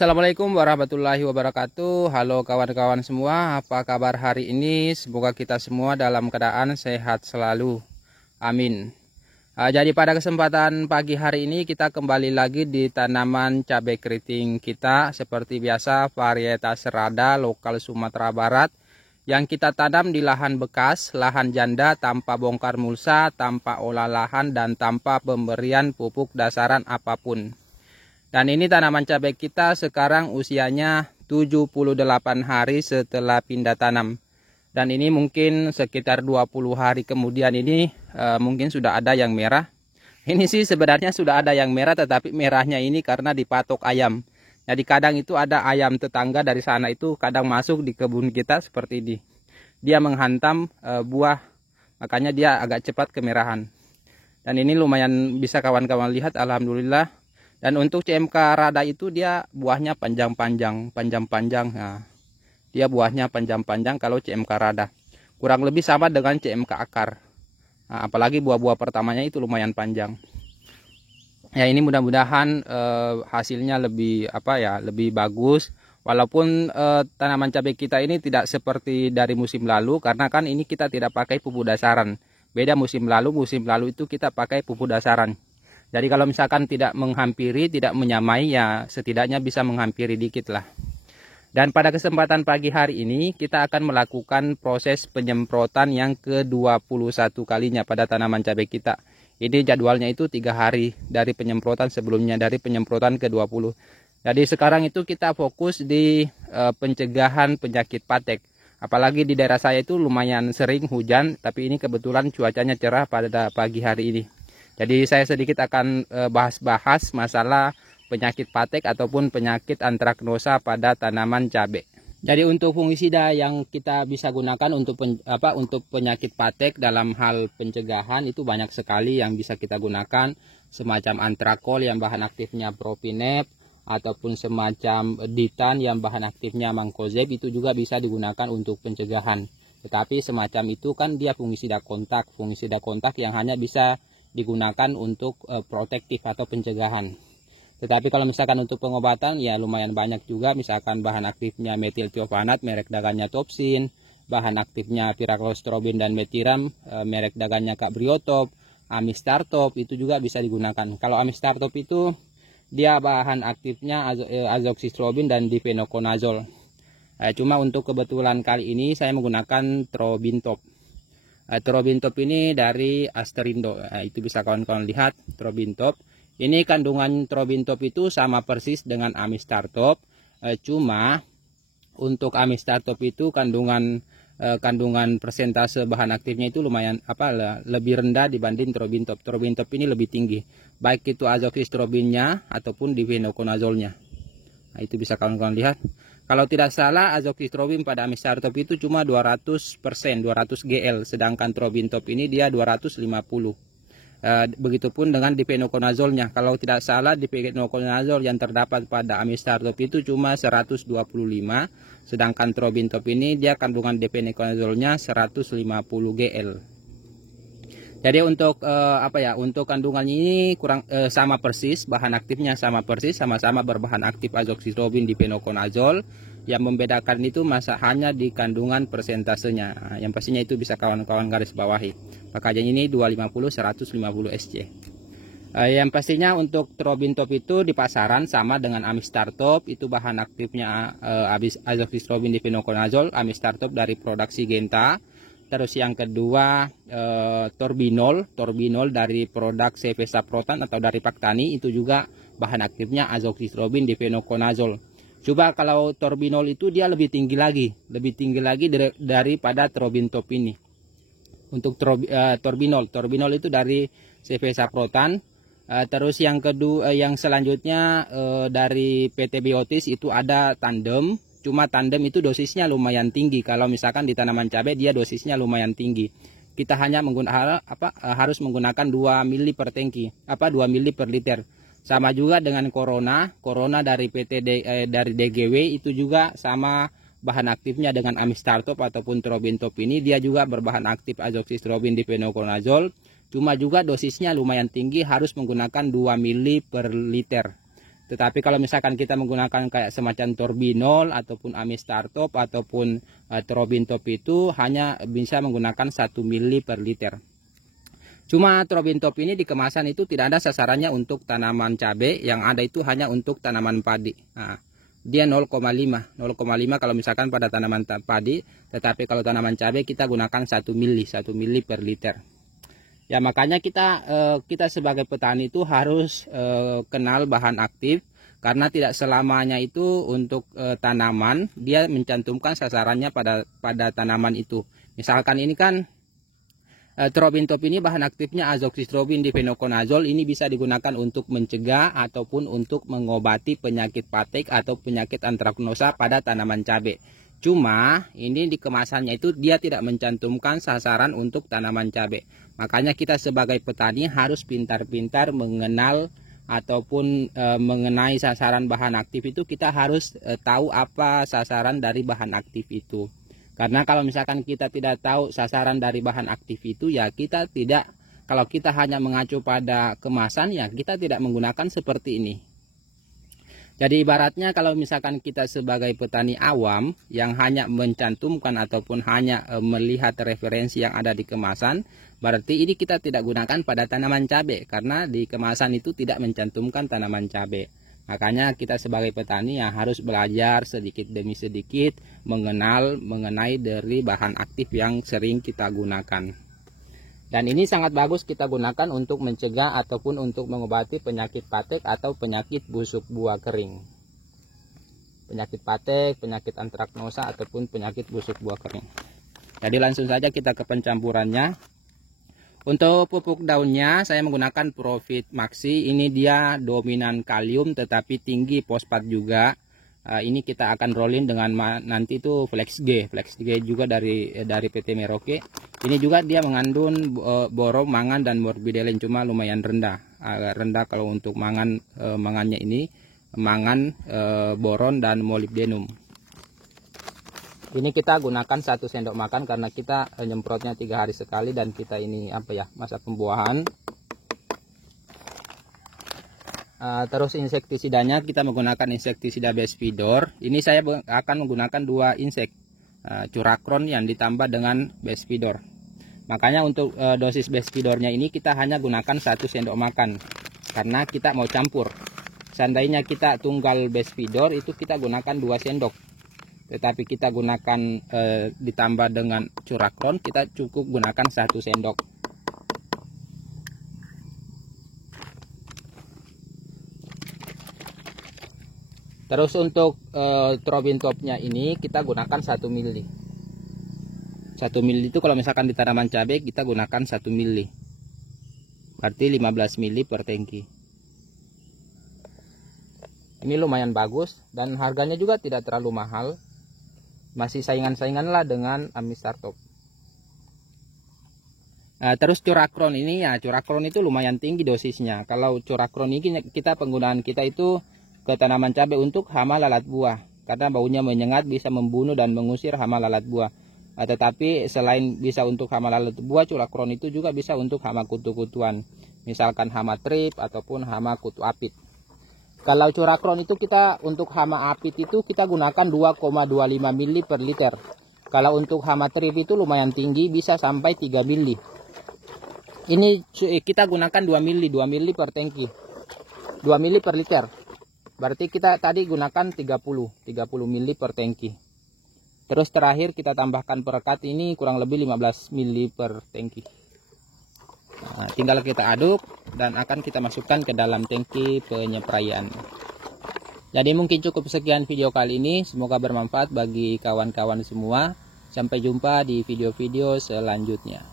Assalamualaikum warahmatullahi wabarakatuh. Halo kawan-kawan semua, apa kabar hari ini? Semoga kita semua dalam keadaan sehat selalu. Amin. Jadi pada kesempatan pagi hari ini kita kembali lagi di tanaman cabai keriting kita. Seperti biasa, varietas serada lokal Sumatera Barat yang kita tanam di lahan bekas, lahan janda, tanpa bongkar mulsa, tanpa olah lahan, dan tanpa pemberian pupuk dasaran apapun. Dan ini tanaman cabai kita sekarang usianya 78 hari setelah pindah tanam. Dan ini mungkin sekitar 20 hari kemudian ini mungkin sudah ada yang merah. Ini sih sebenarnya sudah ada yang merah, tetapi merahnya ini karena dipatok ayam. Jadi kadang itu ada ayam tetangga dari sana itu kadang masuk di kebun kita seperti ini. Dia menghantam buah, makanya dia agak cepat kemerahan. Dan ini lumayan bisa kawan-kawan lihat, alhamdulillah. Dan untuk CMK rada itu dia buahnya panjang-panjang. Nah, dia buahnya panjang-panjang kalau CMK rada. Kurang lebih sama dengan CMK akar. Nah, apalagi buah-buah pertamanya itu lumayan panjang. Ya ini mudah-mudahan hasilnya lebih lebih bagus. Walaupun tanaman cabai kita ini tidak seperti dari musim lalu, karena kan ini kita tidak pakai pupuk dasaran. Beda musim lalu itu kita pakai pupuk dasaran. Jadi kalau misalkan tidak menghampiri, tidak menyamai, ya setidaknya bisa menghampiri dikit lah. Dan pada kesempatan pagi hari ini kita akan melakukan proses penyemprotan yang ke-21 kalinya pada tanaman cabai kita. Ini jadwalnya itu 3 hari dari penyemprotan sebelumnya, dari penyemprotan ke-20. Jadi sekarang itu kita fokus di pencegahan penyakit patek. Apalagi di daerah saya itu lumayan sering hujan, tapi ini kebetulan cuacanya cerah pada pagi hari ini. Jadi saya sedikit akan bahas-bahas masalah penyakit patek ataupun penyakit antraknosa pada tanaman cabai. Jadi untuk fungisida yang kita bisa gunakan untuk penyakit patek dalam hal pencegahan itu banyak sekali yang bisa kita gunakan, semacam antrakol yang bahan aktifnya propinep, ataupun semacam ditan yang bahan aktifnya mancozeb, itu juga bisa digunakan untuk pencegahan. Tetapi semacam itu kan dia fungisida kontak yang hanya bisa digunakan untuk protektif atau pencegahan. Tetapi kalau misalkan untuk pengobatan ya lumayan banyak juga, misalkan bahan aktifnya metiltiovanat merek dagannya Topsin, bahan aktifnya piraklostroben dan metiram merek dagannya Kabriotop, amistartop itu juga bisa digunakan. Kalau amistartop itu dia bahan aktifnya azoxystrobin dan difenoconazole. Cuma untuk kebetulan kali ini saya menggunakan Trobintop. Trobintop ini dari Asterindo. Itu bisa kawan-kawan lihat Trobintop. Ini kandungan Trobintop itu sama persis dengan amistartop. Cuma untuk amistartop itu kandungan persentase bahan aktifnya itu lumayan lebih rendah dibanding Trobintop. Trobintop ini lebih tinggi, baik itu azoxystrobinnya ataupun difenoconazolnya. Nah, itu bisa kawan-kawan lihat. Kalau tidak salah azoxystrobin pada amistartop itu cuma 200%, 200 GL, sedangkan Trobintop ini dia 250. Begitupun dengan difenoconazolnya. Kalau tidak salah difenoconazol yang terdapat pada amistartop itu cuma 125, sedangkan Trobintop ini dia kandungan difenoconazolnya 150 GL. Jadi untuk untuk kandungannya ini kurang sama persis, bahan aktifnya sama persis, sama-sama berbahan aktif azoxystrobin difenoconazole. Yang membedakan itu hanya di kandungan persentasenya. Nah, yang pastinya itu bisa kawan-kawan garis bawahi. Makanya ini 250 150 SC. Yang pastinya untuk Trobintop itu di pasaran sama dengan amistartop, itu bahan aktifnya azoxystrobin difenoconazole, amistartop dari produk Syngenta. Terus yang kedua Torbinol dari produk CV Saprotan atau dari Paktani, itu juga bahan aktifnya azoxystrobin difenoconazole. Coba kalau Torbinol itu dia lebih tinggi lagi daripada Trobintop ini. Untuk Torbinol itu dari CV Saprotan. Terus yang kedua, yang selanjutnya dari PT Biotis itu ada Tandem. Cuma Tandem itu dosisnya lumayan tinggi. Kalau misalkan di tanaman cabai dia dosisnya lumayan tinggi. Kita hanya harus menggunakan 2 mili per tangki, 2 mili per liter. Sama juga dengan Corona dari dari DGW itu juga sama bahan aktifnya dengan amistartop ataupun Trobintop ini, dia juga berbahan aktif azoxystrobin difenoconazole. Cuma juga dosisnya lumayan tinggi, harus menggunakan 2 mili per liter. Tetapi kalau misalkan kita menggunakan kayak semacam Torbinol ataupun Amistartop ataupun Trobintop itu hanya bisa menggunakan 1 mili per liter. Cuma Trobintop ini di kemasan itu tidak ada sasarannya untuk tanaman cabai, yang ada itu hanya untuk tanaman padi. Nah, dia 0,5 kalau misalkan pada tanaman padi, tetapi kalau tanaman cabai kita gunakan 1 mili per liter. Ya makanya kita sebagai petani itu harus kenal bahan aktif, karena tidak selamanya itu untuk tanaman dia mencantumkan sasarannya pada tanaman itu. Misalkan ini kan Trobintop ini bahan aktifnya azoxystrobin difenoconazole, ini bisa digunakan untuk mencegah ataupun untuk mengobati penyakit patek atau penyakit antraknosa pada tanaman cabai. Cuma ini di kemasannya itu dia tidak mencantumkan sasaran untuk tanaman cabai. Makanya kita sebagai petani harus pintar-pintar mengenal ataupun mengenai sasaran bahan aktif itu. Kita harus tahu apa sasaran dari bahan aktif itu. Karena kalau misalkan kita tidak tahu sasaran dari bahan aktif itu, ya kita tidak, kalau kita hanya mengacu pada kemasan, ya kita tidak menggunakan seperti ini. Jadi ibaratnya kalau misalkan kita sebagai petani awam yang hanya mencantumkan ataupun hanya melihat referensi yang ada di kemasan, berarti ini kita tidak gunakan pada tanaman cabai, karena di kemasan itu tidak mencantumkan tanaman cabai. Makanya kita sebagai petani ya harus belajar sedikit demi sedikit mengenai dari bahan aktif yang sering kita gunakan. Dan ini sangat bagus kita gunakan untuk mencegah ataupun untuk mengobati penyakit patek atau penyakit busuk buah kering. Penyakit patek, penyakit antraknosa ataupun penyakit busuk buah kering. Jadi langsung saja kita ke pencampurannya. Untuk pupuk daunnya saya menggunakan Profit Maxi. Ini dia dominan kalium tetapi tinggi fosfat juga. Ini kita akan rolling dengan nanti itu Flex G juga dari PT Merauke. Ini juga dia mengandung boron, mangan dan morbidelin, cuma lumayan rendah, agak rendah kalau untuk mangannya ini mangan, boron dan molybdenum. Ini kita gunakan 1 sendok makan karena kita nyemprotnya 3 hari sekali dan kita ini masa pembuahan. Terus insektisidanya kita menggunakan insektisida Bespidor. Ini saya akan menggunakan 2 insek, Curacron yang ditambah dengan Bespidor. Makanya untuk dosis Bespidornya ini kita hanya gunakan 1 sendok makan karena kita mau campur. Seandainya kita tunggal Bespidor itu kita gunakan 2 sendok. Tetapi kita gunakan ditambah dengan Curacron, kita cukup gunakan 1 sendok. Terus untuk Trobintopnya ini kita gunakan 1 mili. 1 mili itu kalau misalkan di tanaman cabai kita gunakan 1 mili. Berarti 15 mili per tangki. Ini lumayan bagus dan harganya juga tidak terlalu mahal. Masih saingan-saingan lah dengan Amistartop. Terus Curacron ini ya, Curacron itu lumayan tinggi dosisnya. Kalau Curacron ini penggunaan kita itu ke tanaman cabai untuk hama lalat buah, karena baunya menyengat, bisa membunuh dan mengusir hama lalat buah. Tetapi selain bisa untuk hama lalat buah, Curacron itu juga bisa untuk hama kutu-kutuan, misalkan hama trip ataupun hama kutu apit. Kalau Curacron itu kita untuk hama apit itu kita gunakan 2,25 mili per liter. Kalau untuk hama trip itu lumayan tinggi, bisa sampai 3 mili. Ini kita gunakan 2 mili per tangki, 2 mili per liter. Berarti kita tadi gunakan 30 mili per tangki. Terus terakhir kita tambahkan perekat ini kurang lebih 15 mili per tangki. Nah, tinggal kita aduk dan akan kita masukkan ke dalam tangki penyepraian. Jadi mungkin cukup sekian video kali ini. Semoga bermanfaat bagi kawan-kawan semua. Sampai jumpa di video-video selanjutnya.